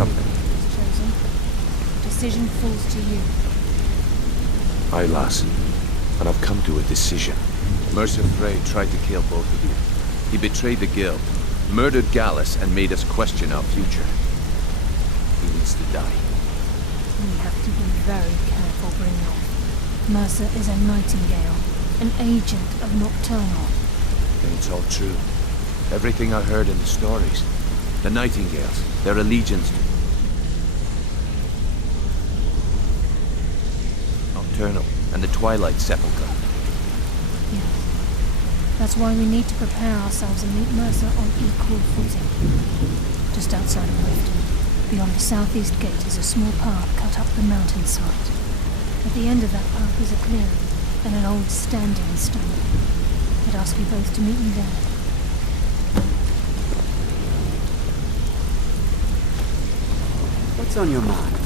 something. It's chosen. Decision falls to you. Aye, lass. And I've come to a decision. Mercer Frey tried to kill both of you. He betrayed the guild, murdered Gallus, and made us question our future. He needs to die. We have to be very careful, Brynjolf. Mercer is a nightingale, an agent of Nocturnal. Then it's all true. Everything I heard in the stories. The Nightingales, their allegiance to Nocturnal, and the Twilight Sepulchre. Yes. That's why we need to prepare ourselves and meet Mercer on equal footing. Just outside of Riften, beyond the southeast gate, is a small path cut up the mountainside. At the end of that path is a clearing and an old standing stone. I'd ask you both to meet me there. What's on your mind?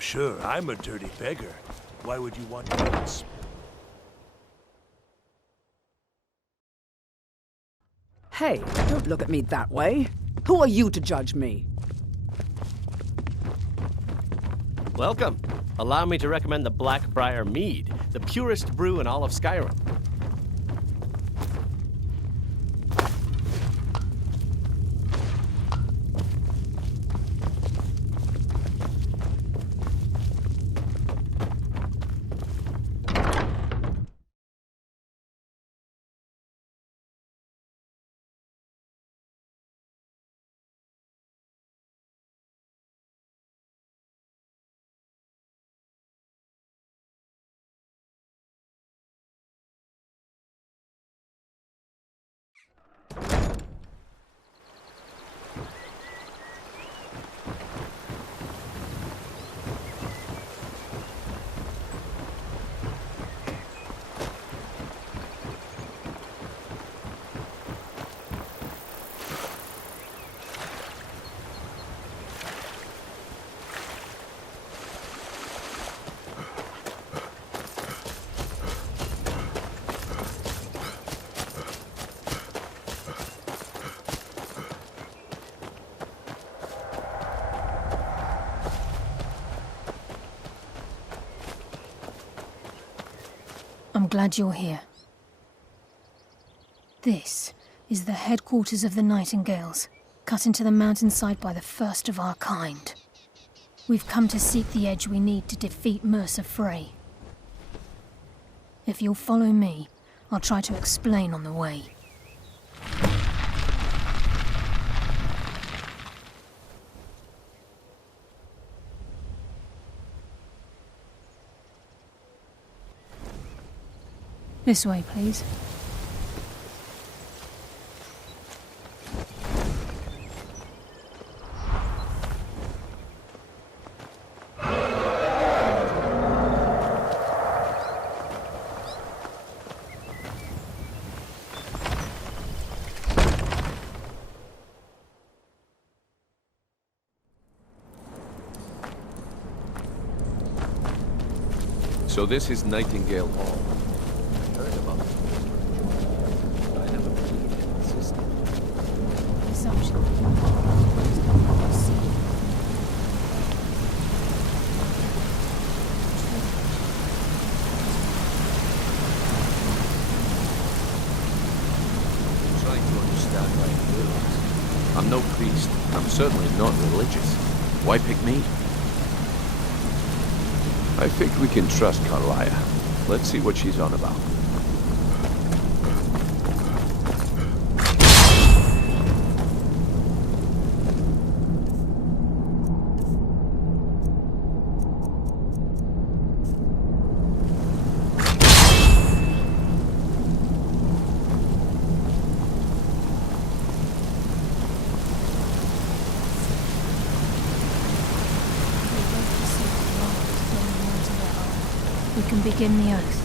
Sure, I'm a dirty beggar. Why would you want to... Hey, don't look at me that way. Who are you to judge me? Welcome. Allow me to recommend the Blackbriar Mead, the purest brew in all of Skyrim. I'm glad you're here. This is the headquarters of the Nightingales, cut into the mountainside by the first of our kind. We've come to seek the edge we need to defeat Mercer Frey. If you'll follow me, I'll try to explain on the way. This way, please. So this is Nightingale Hall. I heard about it, but I never believed it existed. Assumption. I'm trying to understand why it will. I'm no priest. I'm certainly not religious. Why pick me? I think we can trust Carlia. Let's see what she's on about. can begin the oath.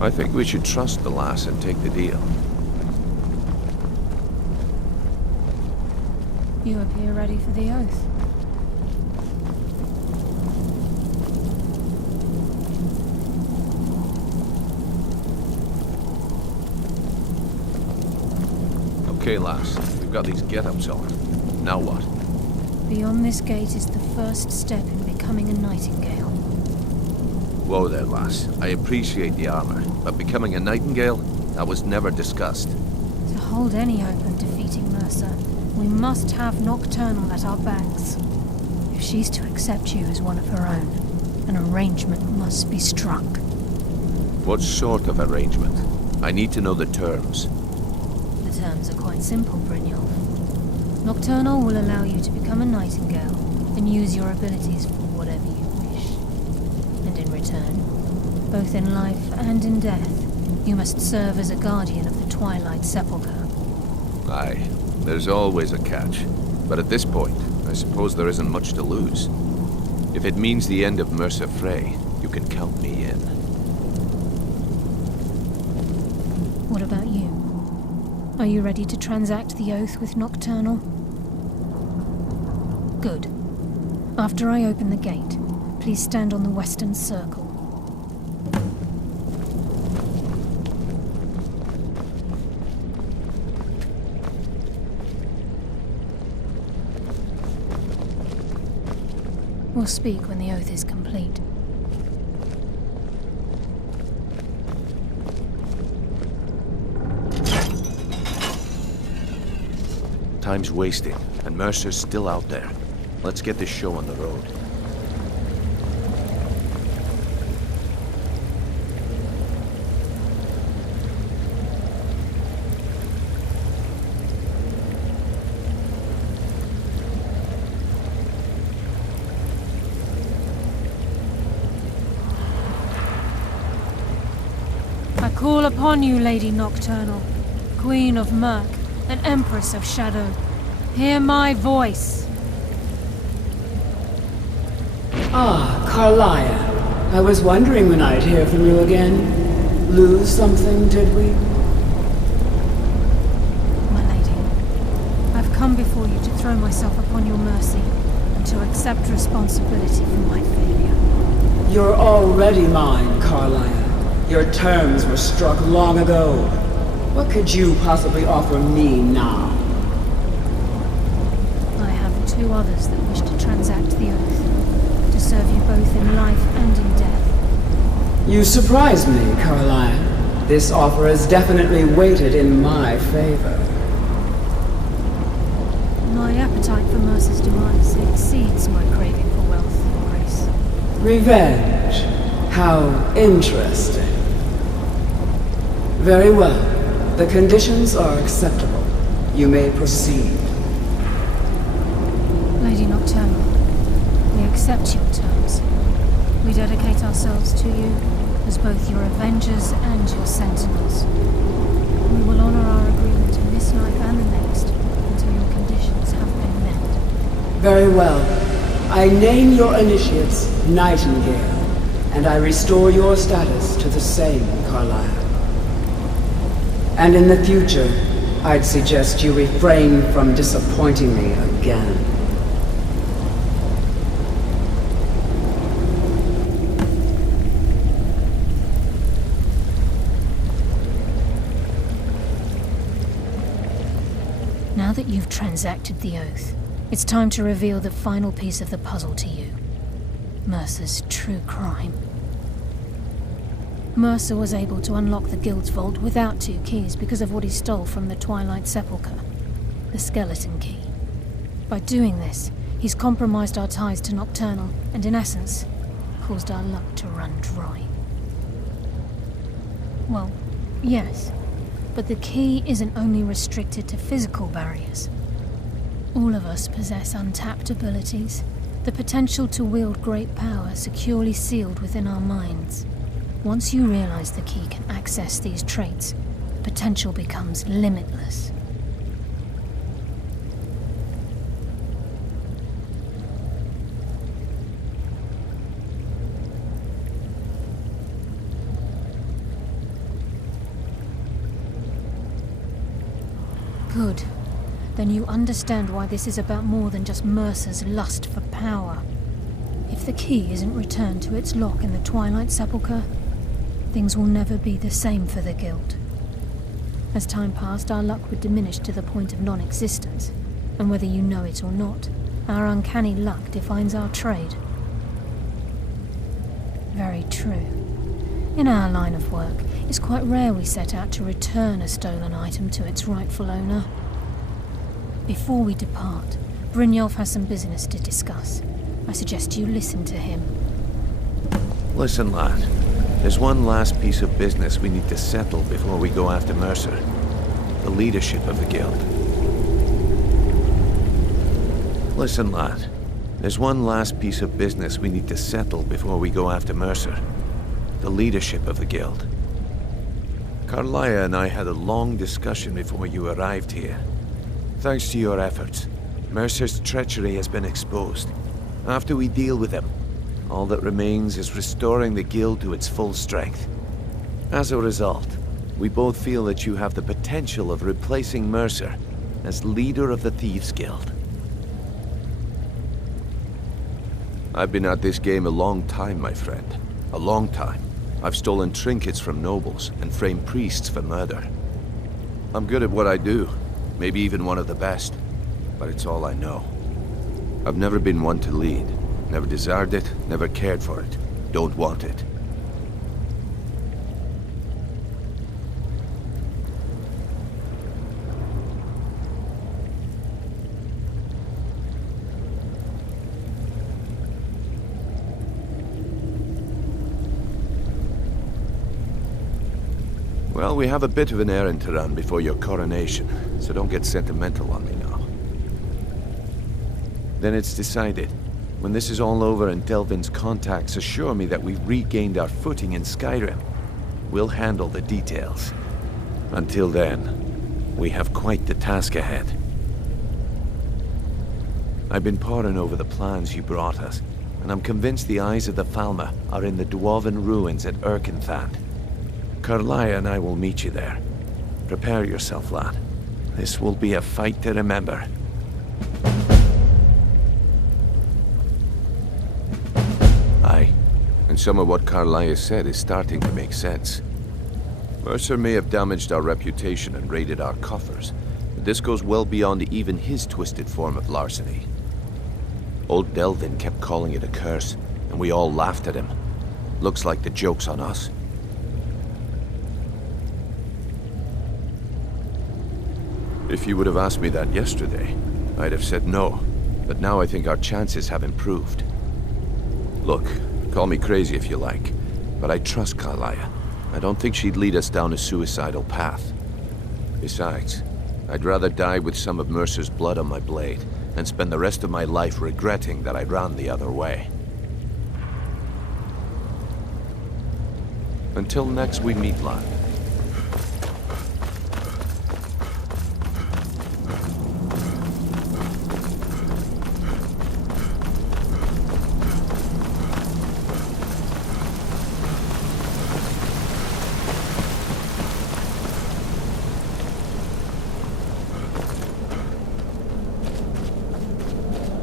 I think we should trust the lass and take the deal. You appear ready for the oath. Okay, lass. We've got these get-ups on. Now what? Beyond this gate is the first step in becoming a nightingale. Whoa there, lass. I appreciate the armor, but becoming a nightingale? That was never discussed. To hold any hope of defeating Mercer, we must have Nocturnal at our backs. If she's to accept you as one of her own, an arrangement must be struck. What sort of arrangement? I need to know the terms. The terms are quite simple, Brynjolf. Nocturnal will allow you to become a nightingale and use your abilities for whatever you wish. And in return, both in life and in death, you must serve as a guardian of the Twilight Sepulchre. Aye, there's always a catch. But at this point, I suppose there isn't much to lose. If it means the end of Mercer Frey, you can count me in. What about you? Are you ready to transact the oath with Nocturnal? Good. After I open the gate, please stand on the western circle. We'll speak when the oath is complete. Time's wasting, and Mercer's still out there. Let's get this show on the road. I call upon you, Lady Nocturnal, Queen of Murk, and Empress of Shadow. Hear my voice. Ah, Carlia. I was wondering when I'd hear from you again. Lose something, did we? My lady, I've come before you to throw myself upon your mercy and to accept responsibility for my failure. You're already mine, Carlia. Your terms were struck long ago. What could you possibly offer me now? I have two others that wish to transact the oath, to serve you both in life and in death. You surprise me, Carlia. This offer is definitely weighted in my favor. My appetite for Mercer's demise exceeds my craving for wealth and grace. Revenge. How interesting. Very well. The conditions are acceptable. You may proceed. Lady Nocturnal, we accept your terms. We dedicate ourselves to you as both your avengers and your sentinels. We will honor our agreement in this life and the next until your conditions have been met. Very well. I name your initiates Nightingale, and I restore your status to the same, Carlisle. And in the future, I'd suggest you refrain from disappointing me again. You've transacted the oath. It's time to reveal the final piece of the puzzle to you. Mercer's true crime. Mercer was able to unlock the Guild's vault without 2 keys because of what he stole from the Twilight Sepulchre. The skeleton key. By doing this, he's compromised our ties to Nocturnal, and in essence, caused our luck to run dry. Well, yes, but the key isn't only restricted to physical barriers. All of us possess untapped abilities, the potential to wield great power securely sealed within our minds. Once you realize the key can access these traits, potential becomes limitless. Good. Then you understand why this is about more than just Mercer's lust for power. If the key isn't returned to its lock in the Twilight Sepulchre, things will never be the same for the Guild. As time passed, our luck would diminish to the point of non-existence, and whether you know it or not, our uncanny luck defines our trade. Very true. In our line of work, it's quite rare we set out to return a stolen item to its rightful owner. Before we depart, Brynjolf has some business to discuss. I suggest you listen to him. Listen, lad. There's one last piece of business we need to settle before we go after Mercer. The leadership of the Guild. Listen, lad. There's one last piece of business we need to settle before we go after Mercer. The leadership of the Guild. Carlia and I had a long discussion before you arrived here. Thanks to your efforts, Mercer's treachery has been exposed. After we deal with him, all that remains is restoring the Guild to its full strength. As a result, we both feel that you have the potential of replacing Mercer as leader of the Thieves' Guild. I've been at this game a long time, my friend. A long time. I've stolen trinkets from nobles and framed priests for murder. I'm good at what I do, maybe even one of the best, but it's all I know. I've never been one to lead, never desired it, never cared for it, don't want it. Well, we have a bit of an errand to run before your coronation, so don't get sentimental on me now. Then it's decided. When this is all over and Delvin's contacts assure me that we've regained our footing in Skyrim, we'll handle the details. Until then, we have quite the task ahead. I've been poring over the plans you brought us, and I'm convinced the eyes of the Falmer are in the Dwarven ruins at Erkenthand. Carlia and I will meet you there. Prepare yourself, lad. This will be a fight to remember. Aye, and some of what Carlia said is starting to make sense. Mercer may have damaged our reputation and raided our coffers, but this goes well beyond even his twisted form of larceny. Old Delvin kept calling it a curse, and we all laughed at him. Looks like the joke's on us. If you would have asked me that yesterday, I'd have said no, but now I think our chances have improved. Look, call me crazy if you like, but I trust Carlia. I don't think she'd lead us down a suicidal path. Besides, I'd rather die with some of Mercer's blood on my blade than spend the rest of my life regretting that I ran the other way. Until next we meet, lad.